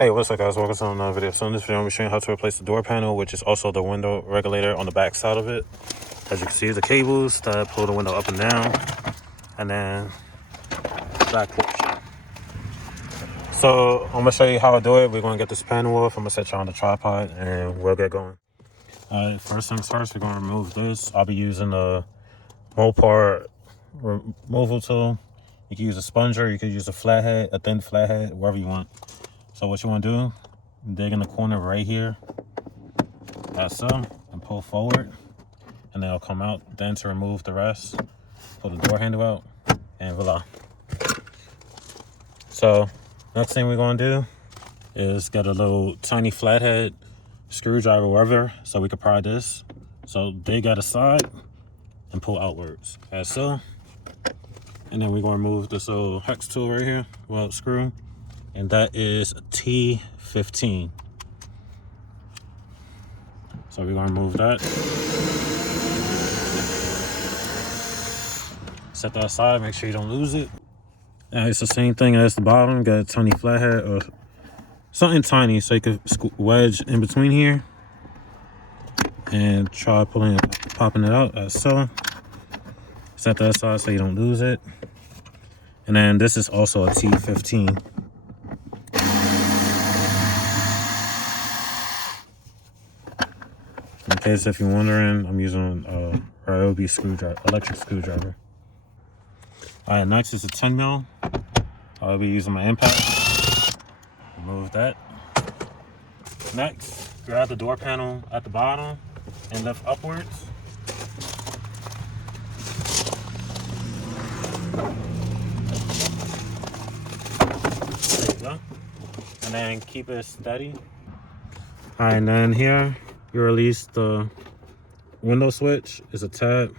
Hey, what's up guys, welcome to another video. So in this video I'm showing you how to replace the door panel, which is also the window regulator on the back side of it. As you can see, the cables that pull the window up and down, and then back portion. So I'm gonna show you how I do it. We're gonna get this panel off. I'm gonna set you on the tripod and we'll get going. Alright, first things first, we're gonna remove this. I'll be using a Mopar removal tool. You can use a sponger, you can use a flathead, a thin flathead, wherever you want. So what you want to do, dig in the corner right here, that's so, and pull forward, and then it'll come out. Then to remove the rest, pull the door handle out, and voila. So next thing we're going to do is get a little tiny flathead screwdriver, wherever, so we can pry this. So dig at the side and pull outwards, as so. And then we're going to remove this little hex tool right here, well, screw. And that is T15. So we're gonna remove that. Set that aside, make sure you don't lose it. And it's the same thing as the bottom, got a tiny flathead or something tiny so you can wedge in between here and try pulling it, popping it out as so. Set that aside so you don't lose it. And then this is also a T15. In case if you're wondering, I'm using a Ryobi screwdriver, electric screwdriver. Alright, next is a 10 mil. I'll be using my impact. Remove that. Next, grab the door panel at the bottom and lift upwards. There you go. And then keep it steady. Alright, and then here, you release the window switch. Is a tab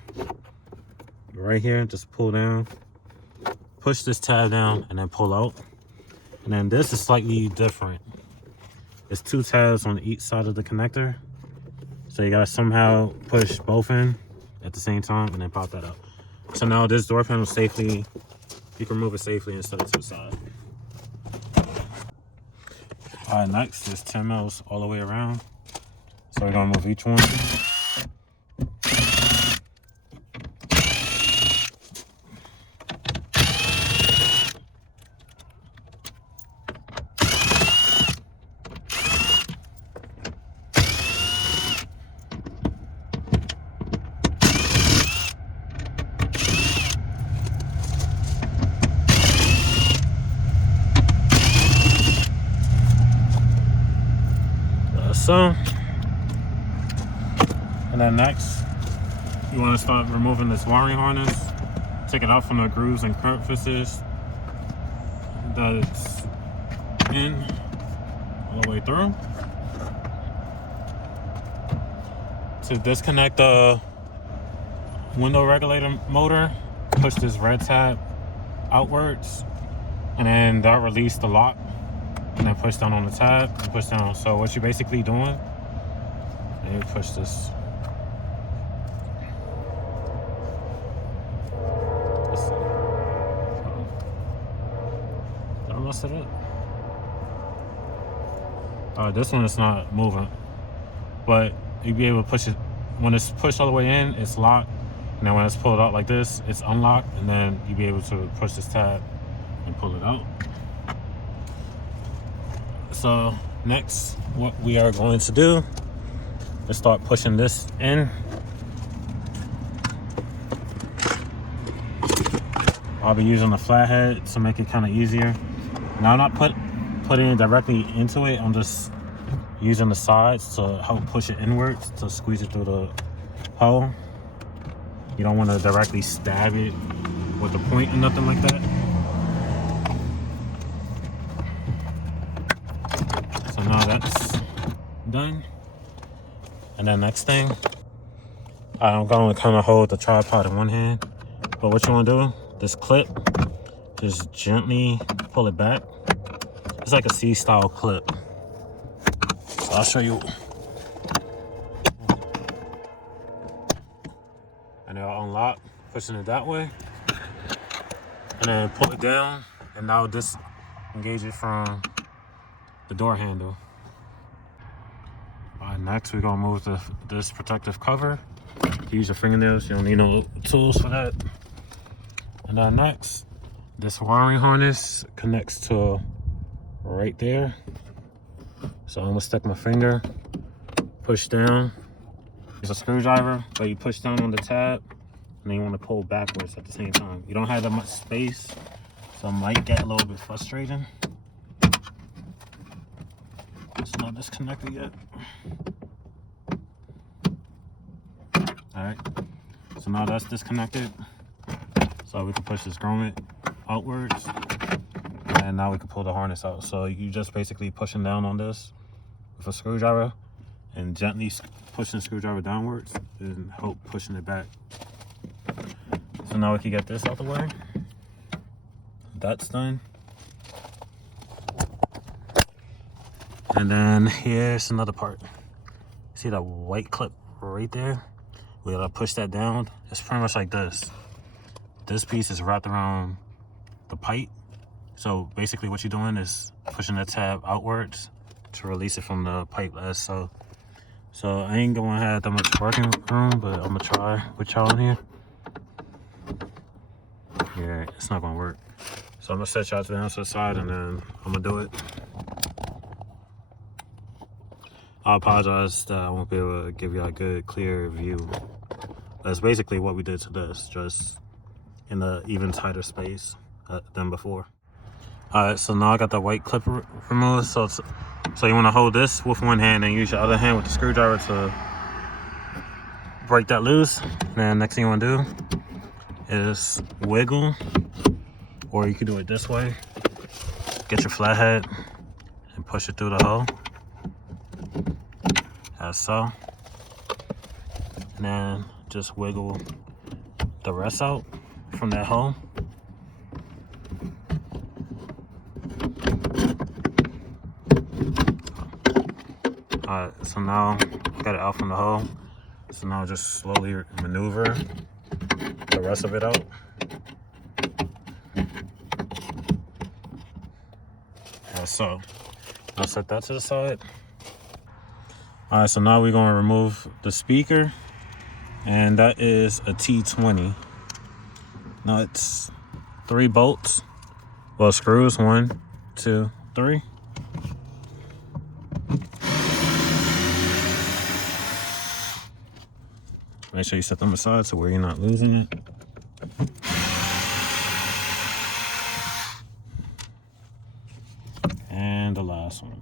right here. Just pull down, push this tab down, and then pull out. And then this is slightly different. It's two tabs on each side of the connector, so you gotta somehow push both in at the same time and then pop that out. So now this door panel safely, you can remove it safely and set it to the side. All right, next is 10 mils all the way around. So we're gonna move each one. So, and then next, you want to start removing this wiring harness. Take it out from the grooves and crevices that's in all the way through. To disconnect the window regulator motor, push this red tab outwards, and then that'll release the lock. And then push down on the tab and push down. So what you're basically doing, and you push this. Did I mess it up? Alright, this one is not moving, but you'll be able to push it. When it's pushed all the way in, it's locked. And then when it's pulled out like this, it's unlocked. And then you'll be able to push this tab and pull it out. So next, what we are going to do is start pushing this in. I'll be using the flathead to make it kind of easier. Now I'm not putting it directly into it. I'm just using the sides to help push it inwards to squeeze it through the hole. You don't want to directly stab it with a point or nothing like that. So now that's done. And then next thing, I'm going to kind of hold the tripod in one hand. But what you want to do, this clip, just gently pull it back. It's like a C-style clip. So I'll show you. And it'll unlock, pushing it that way. And then pull it down, and now disengage it from the door handle. All right, next we're gonna move this protective cover. Use your fingernails, you don't need no tools for that. And then next, this wiring harness connects to right there. So I'm gonna stick my finger, push down. It's a screwdriver, but you push down on the tab, and then you want to pull backwards at the same time. You don't have that much space, so it might get a little bit frustrating. It's not disconnected yet. All right, so now that's disconnected. So we can push this grommet outwards, and now we can pull the harness out. So you just basically pushing down on this with a screwdriver and gently pushing the screwdriver downwards and help pushing it back. So now we can get this out the way. That's done. And then here's another part. See that white clip right there? We gotta push that down. It's pretty much like this. This piece is wrapped around the pipe. So basically what you're doing is pushing the tab outwards to release it from the pipe as so. So I ain't gonna have that much working room, but I'm gonna try with y'all in here. Yeah, it's not gonna work. So I'm gonna set y'all down to the side and then I'm gonna do it. I apologize that I won't be able to give you a good, clear view. That's basically what we did to this, just in an even tighter space than before. All right, so now I got the white clip removed. So you want to hold this with one hand and use your other hand with the screwdriver to break that loose. Then next thing you want to do is wiggle, or you can do it this way. Get your flathead and push it through the hole, as so. And then just wiggle the rest out from that hole. Alright, so now I got it out from the hole. So now just slowly maneuver the rest of it out. As so. I'll set that to the side. Alright, so now we're going to remove the speaker. And that is a T20. Now it's 3 bolts. Well, screws, 1, 2, 3. Make sure you set them aside so where you're not losing it. And the last one.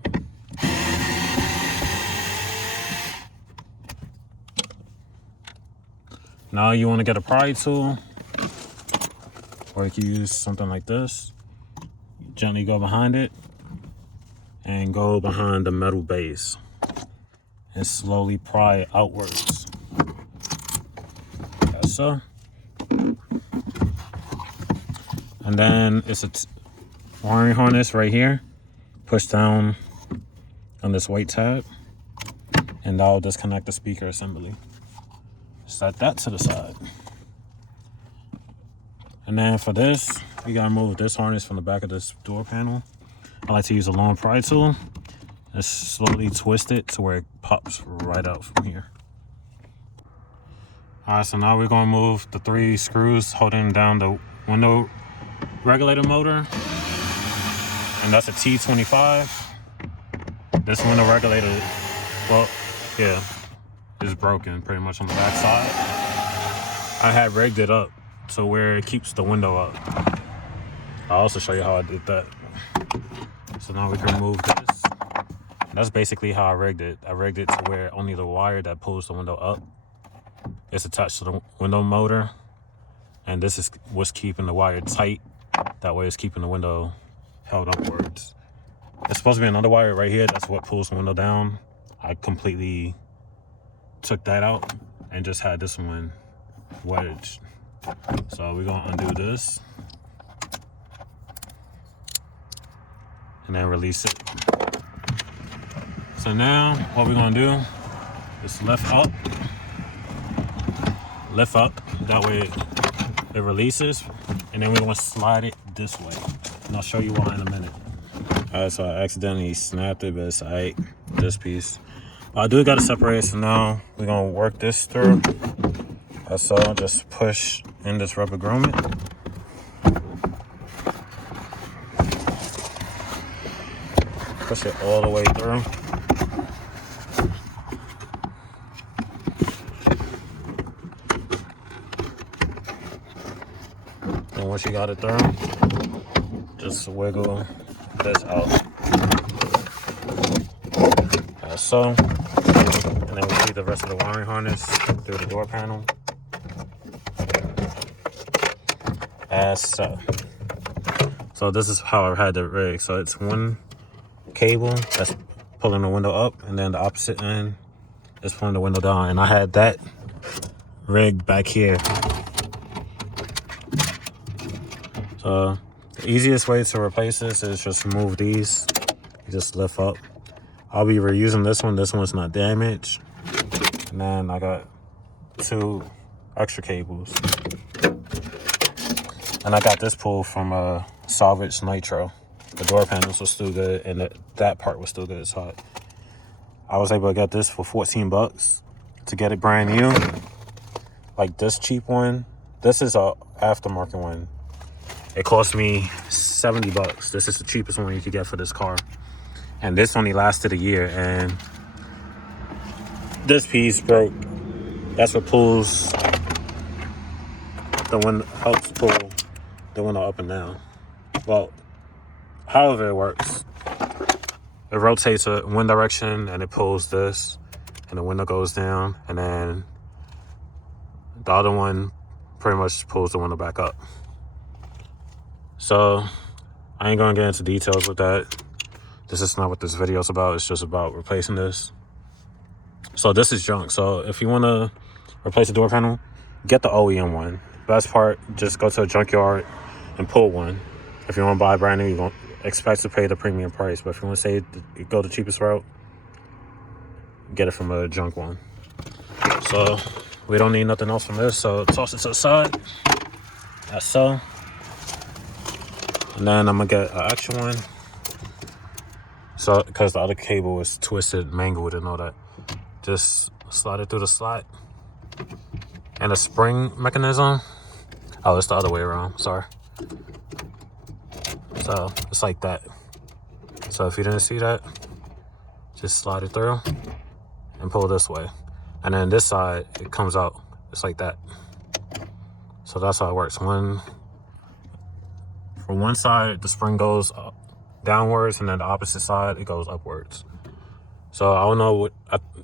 Now you want to get a pry tool, or you can use something like this. Gently go behind it and go behind the metal base and slowly pry it outwards. Like so. And then it's a wiring harness right here. Push down on this white tab and that'll disconnect the speaker assembly. Set that to the side. And then for this, you gotta move this harness from the back of this door panel. I like to use a long pry tool. Just slowly twist it to where it pops right out from here. All right, so now we're gonna move the 3 screws holding down the window regulator motor. And that's a T25. This window regulator, well, yeah, is broken pretty much on the back side. I had rigged it up to where it keeps the window up. I'll also show you how I did that. So now we can remove this. That's basically how I rigged it. I rigged it to where only the wire that pulls the window up is attached to the window motor. And this is what's keeping the wire tight. That way it's keeping the window held upwards. There's supposed to be another wire right here. That's what pulls the window down. I completely took that out and just had this one wedged. So we're gonna undo this and then release it. So now what we're gonna do is lift up. That way it releases, and then we're gonna slide it this way. And I'll show you why in a minute. All Alright, so I accidentally snapped it, but it's alright. This piece. But I do got to separate it, so now we're going to work this through. So just push in this rubber grommet. Push it all the way through. And once you got it through, just wiggle this out. As so. And then we feed the rest of the wiring harness through the door panel. As so. So this is how I've had it rigged. So it's one cable that's pulling the window up, and then the opposite end is pulling the window down. And I had that rigged back here. So the easiest way to replace this is just remove these. You just lift up. I'll be reusing this one. This one's not damaged. And then I got 2 extra cables. And I got this pull from Salvage Nitro. The door panels were still good, and that part was still good. So I was able to get this for 14 bucks to get it brand new. Like this cheap one. This is a aftermarket one. It cost me 70 bucks. This is the cheapest one you could get for this car. And this only lasted a year, and this piece broke. That's what pulls the one, helps pull the window up and down. Well, however it works. It rotates in one direction and it pulls this, and the window goes down, and then the other one pretty much pulls the window back up. So I ain't gonna get into details with that. This is not what this video is about. It's just about replacing this. So this is junk. So if you want to replace the door panel, get the OEM one. Best part, just go to a junkyard and pull one. If you want to buy brand new, you don't expect to pay the premium price. But if you want to say go the cheapest route, get it from a junk one. So we don't need nothing else from this. So toss it to the side. That's so. And then I'm going to get an extra one. So, because the other cable was twisted, mangled, and all that. Just slide it through the slot. And the spring mechanism. Oh, it's the other way around. Sorry. So, it's like that. So, if you didn't see that, just slide it through and pull this way. And then this side, it comes out. It's like that. So, that's how it works. From one side, the spring goes up, downwards, and then the opposite side, it goes upwards. So I don't know what,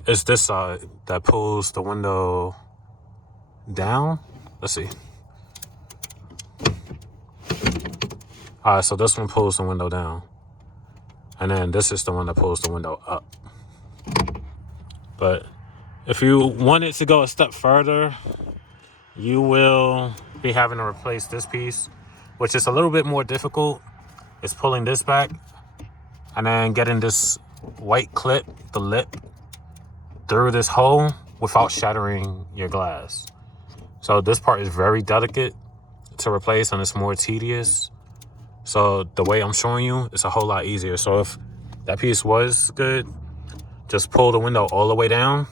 it's this side that pulls the window down. Let's see. All right, so this one pulls the window down, and then this is the one that pulls the window up. But if you want it to go a step further, you will be having to replace this piece, which is a little bit more difficult. It's pulling this back and then getting this white clip, the lip, through this hole without shattering your glass. So this part is very delicate to replace, and it's more tedious. So the way I'm showing you, it's a whole lot easier. So if that piece was good, just pull the window all the way down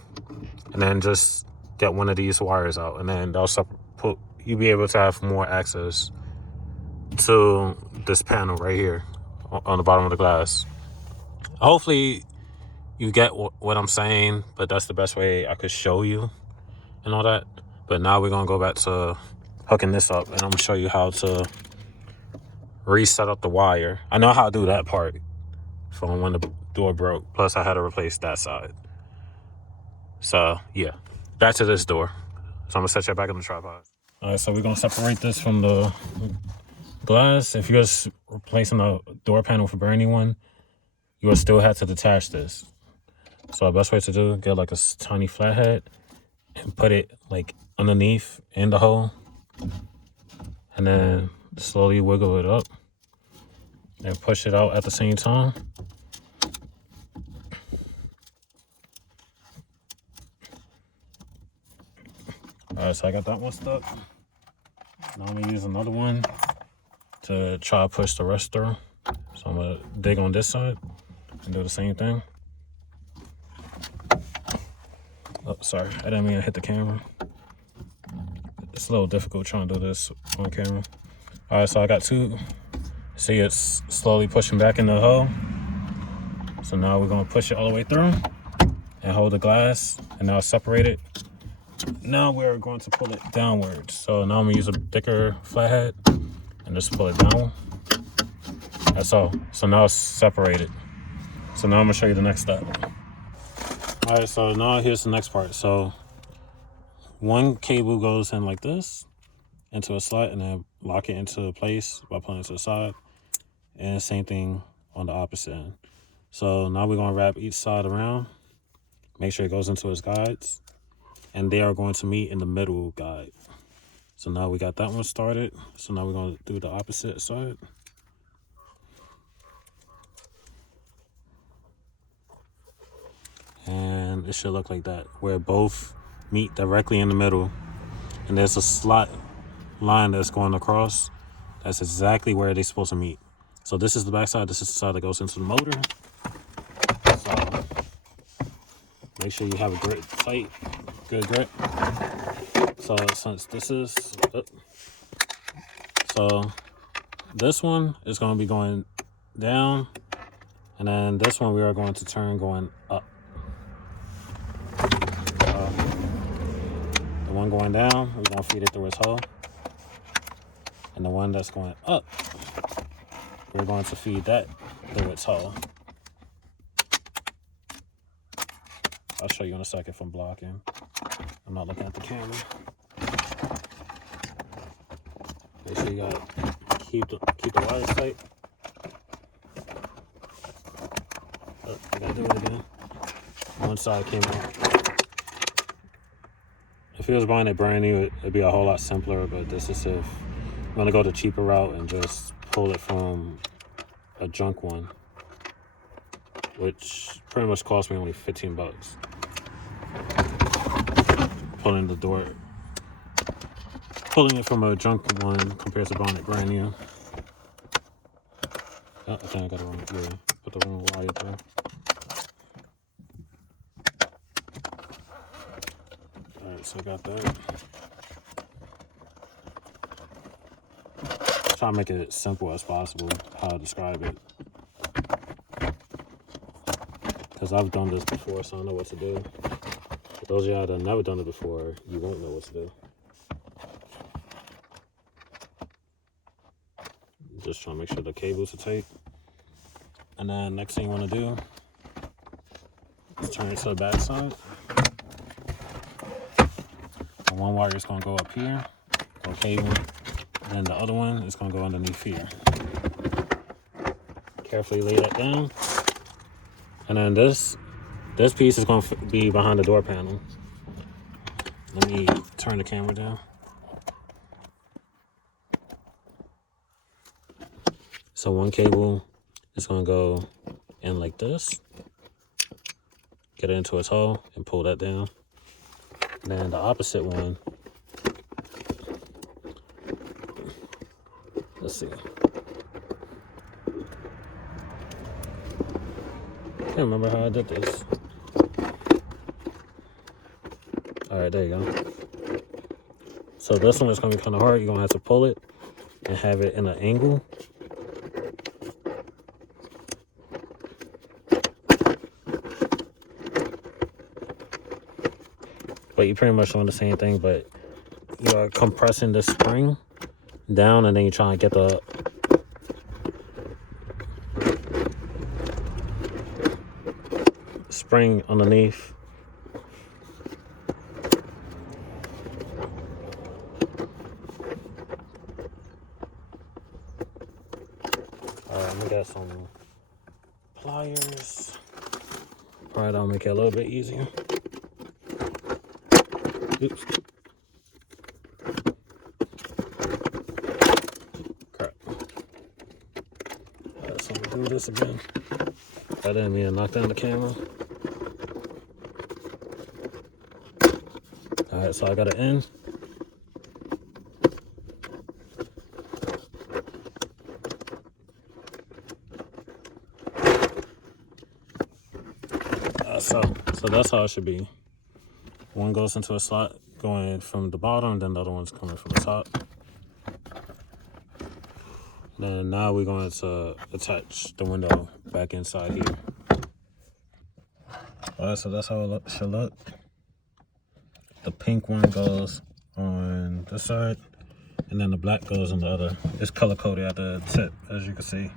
and then just get one of these wires out, and then you'll be able to have more access to this panel right here on the bottom of the glass. Hopefully you get what I'm saying, but that's the best way I could show you and all that. But now we're gonna go back to hooking this up, and I'm gonna show you how to reset up the wire. I know how to do that part from when the door broke, plus I had to replace that side. So yeah, back to this door. So I'm gonna set you back on the tripod. All right, so we're gonna separate this from the glass. If you're just replacing a door panel for brand new one, you will still have to detach this. So the best way to do, get like a tiny flathead and put it like underneath in the hole, and then slowly wiggle it up and push it out at the same time. All right, so I got that one stuck. Now I'm gonna use another one to try to push the rest through. So I'm gonna dig on this side and do the same thing. Oh, sorry, I didn't mean to hit the camera. It's a little difficult trying to do this on camera. All right, so I got two. See, it's slowly pushing back in the hole. So now we're gonna push it all the way through and hold the glass, and now separate it. Now we're going to pull it downwards. So now I'm gonna use a thicker flathead and just pull it down. That's all. So now it's separated. So now I'm gonna show you the next step. All right, so now here's the next part. So one cable goes in like this into a slot, and then lock it into place by pulling it to the side. And same thing on the opposite end. So now we're gonna wrap each side around. Make sure it goes into its guides, and they are going to meet in the middle guide. So now we got that one started. So now we're gonna do the opposite side. And it should look like that, where both meet directly in the middle, and there's a slot line that's going across. That's exactly where they're supposed to meet. So this is the back side, this is the side that goes into the motor. So make sure you have a grip tight, good grip. So since this is, so this one is going to be going down, and then this one we are going to turn going up. The one going down, we're going to feed it through its hole. And the one that's going up, we're going to feed that through its hole. I'll show you in a second if I'm blocking. I'm not looking at the camera. Make sure you gotta keep the wires tight. Oh, I gotta do it again. One side came out. If it was buying it brand new, it'd be a whole lot simpler, but this is if I'm gonna go the cheaper route and just pull it from a junk one, which pretty much cost me only 15 bucks. Pulling it from a junk one compared to buying it brand new. Oh, I think I got the wrong, yeah, put the wrong wire there. Alright, so I got that. Try to make it as simple as possible, how I describe it. Because I've done this before, so I know what to do. For those of y'all that have never done it before, you won't know what to do. Just trying to make sure the cables are tight. And then next thing you want to do is turn it to the back side. And one wire is going to go up here, go cable, and the other one is going to go underneath here. Carefully lay that down. And then this piece is going to be behind the door panel. Let me turn the camera down. So one cable is going to go in like this. Get it into its hole and pull that down. And then the opposite one, let's see. Can't remember how I did this. All right, there you go. So this one is going to be kind of hard. You're going to have to pull it and have it in an angle. But you're pretty much doing the same thing, but you are compressing the spring down, and then you're trying to get the spring underneath. Alright, we got some pliers. Alright, that'll make it a little bit easier. Oops. Crap. Alright, so we'll do this again. I didn't mean to knock down the camera. Alright, so I got it in. So that's how it should be. One goes into a slot going from the bottom, then the other one's coming from the top. Then now we're going to attach the window back inside here. Alright, so that's how it should look. The pink one goes on this side, and then the black goes on the other. It's color coded at the tip, as you can see.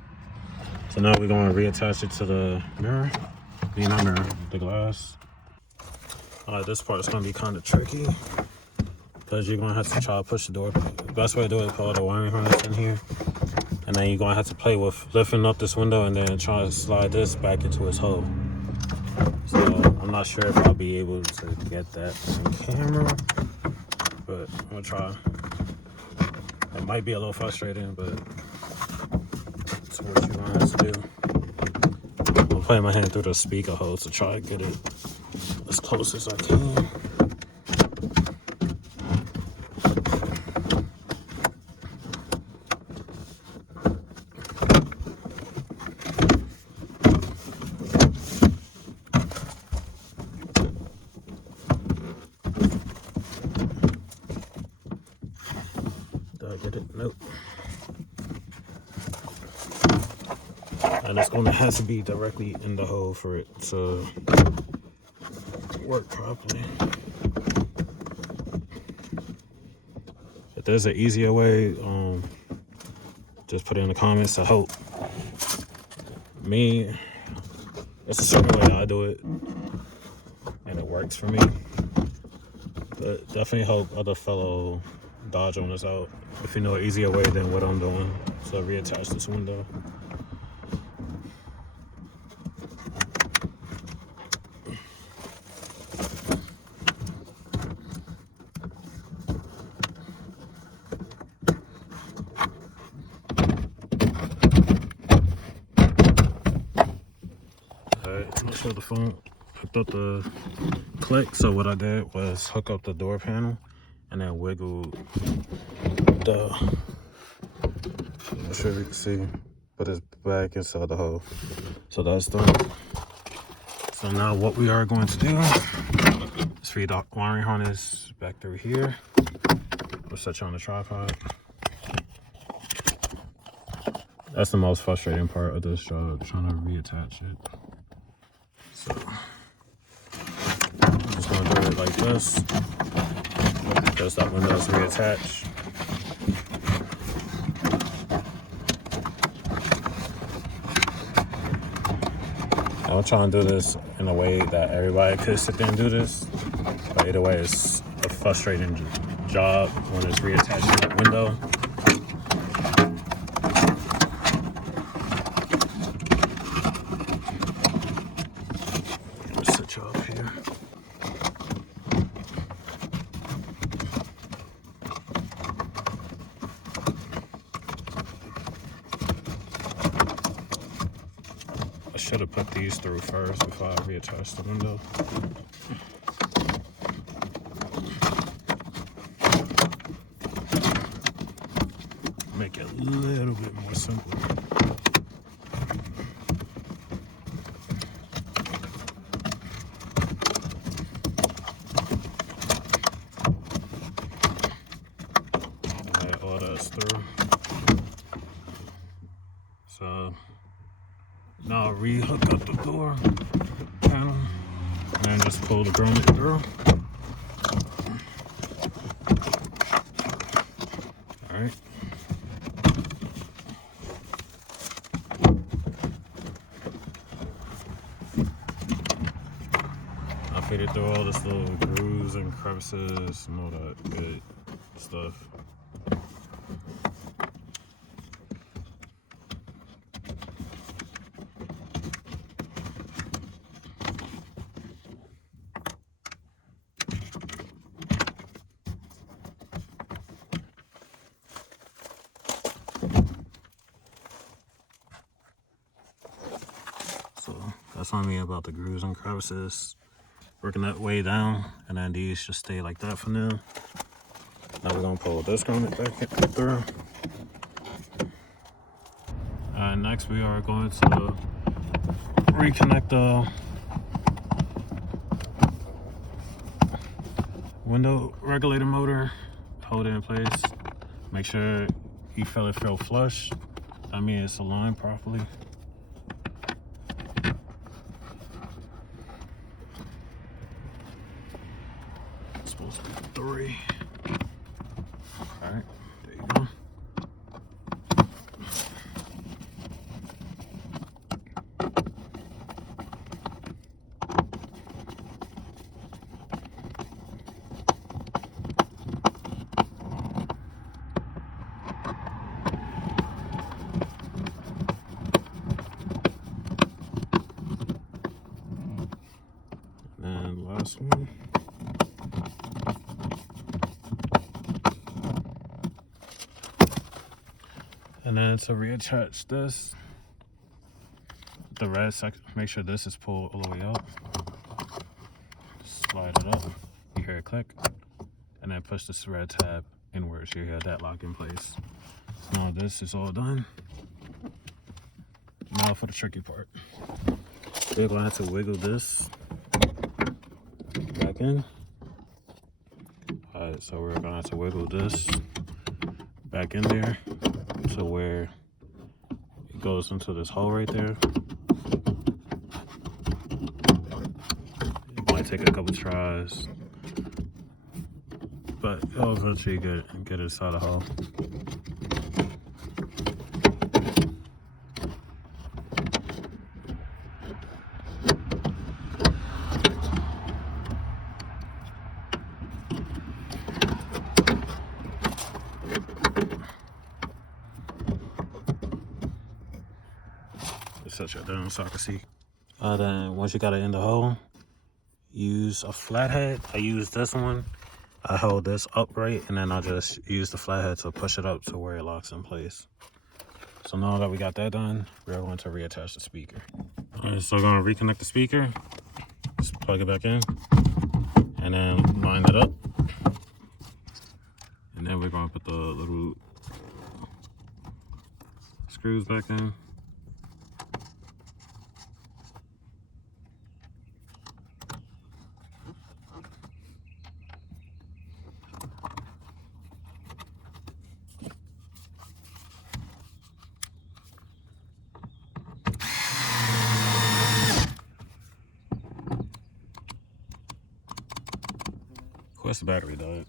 So now we're going to reattach it to the mirror. Not mirror, the glass. Alright, this part is going to be kind of tricky because you're going to have to try to push the door. The best way to do it is put all the wiring harness in here. And then you're going to have to play with lifting up this window and then try to slide this back into its hole. So I'm not sure if I'll be able to get that on camera, but I'm going to try. It might be a little frustrating, but it's what you're going to have to do. I'm putting my hand through the speaker hole to try to get it as close as I can. Did I get it? Nope. And it's going to have to be directly in the hole for it to work properly. If there's an easier way, just put it in the comments. I hope. Me, it's a certain way I do it, and it works for me. But definitely hope other fellow Dodge owners out if you know an easier way than what I'm doing. So reattach this window. Make sure the phone hooked up the click. So what I did was hook up the door panel and then wiggle the, I'm not sure if you can see, but it's back inside the hole. So that's done. So now what we are going to do is feed the wiring harness back through here. We'll set you on the tripod. That's the most frustrating part of this job, trying to reattach it. So I'm just gonna do it like this because that window is reattached. I'm trying to do this in a way that everybody could sit there and do this, but either way, it's a frustrating job when it's reattaching that window. Up here. I should have put these through first before I reattach the window. Make it a little bit more simple. All that's through. So now I'll re-hook up the door panel and just pull the grommet through. All right. I figured through all this little grooves and crevices and all that good stuff. So that's what I mean about the grooves and crevices. Working that way down, and then these just stay like that for now. Now we're gonna pull this grommet back through. Next we are going to reconnect the window regulator motor. Hold it in place. Make sure you feel it feel flush. I mean, it's aligned properly. It's supposed to be 3. All right, there you go. And last one. And then to reattach this, the red section, make sure this is pulled all the way up. Slide it up, you hear it click, and then push this red tab inwards. You hear that lock in place. So now this is all done. Now for the tricky part. We're going to have to wiggle this back in. Alright, so we're going to have to wiggle this back in there to where it goes into this hole right there. It might take a couple tries, but it'll eventually get it inside the hole. Set you down so I can see. Then once you got it in the hole, use a flathead. I use this one. I hold this upright, and then I just use the flathead to push it up to where it locks in place. So now that we got that done, we're going to reattach the speaker. Alright, so we're going to reconnect the speaker. Just plug it back in, and then line it up. And then we're going to put the little screws back in. Of course the battery died.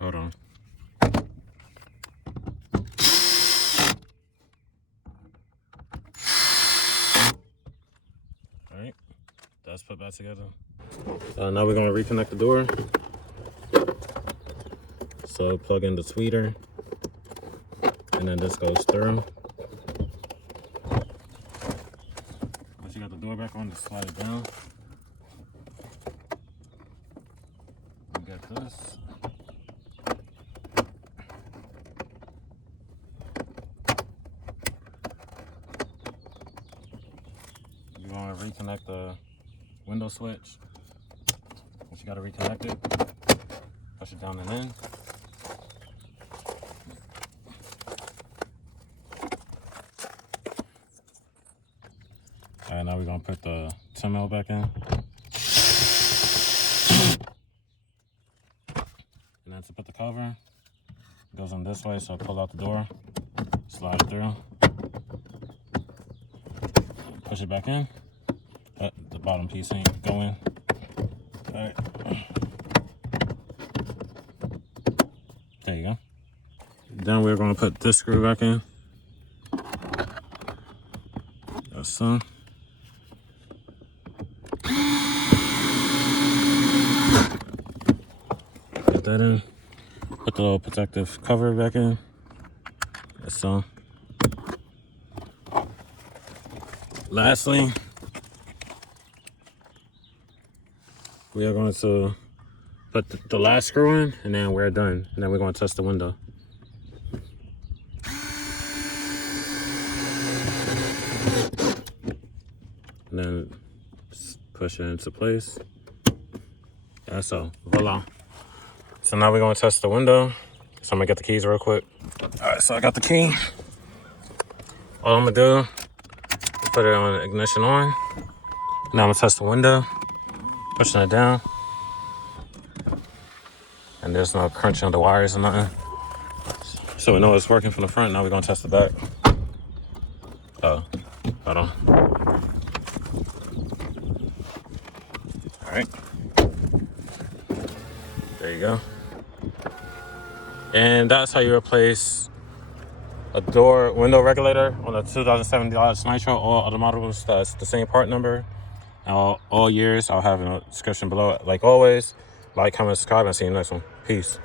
Hold on. Alright, that's put back together. Now we're going to reconnect the door. So plug in the tweeter, and then this goes through. Once you got the door back on, just slide it down. You got this. You're going to reconnect the window switch. Once you got to reconnect it, push it down and in. Alright, now we're going to put the 10mm back in. And then to put the cover, it goes in this way, so pull out the door, slide it through, push it back in. The bottom piece ain't going. Alright. There you go. Then we're going to put this screw back in. That's so. Put that in. Put the little protective cover back in. That's so. Lastly, we are going to put the last screw in, and then we're done. And then we're going to test the window. And then just push it into place. Yeah, so voila. So now we're going to test the window. So I'm going to get the keys real quick. All right, so I got the key. All I'm going to do is put it on ignition on. Now I'm going to test the window. Pushing it down. and there's no crunching of the wires or nothing. So we know it's working from the front. Now we're gonna test the back. Oh, hold on. All right, there you go. And that's how you replace a window regulator on a 2007 Dodge Nitro. All other models, that's the same part number. All years, I'll have in the description below. Like always, like, comment, subscribe, and see you next one. Peace.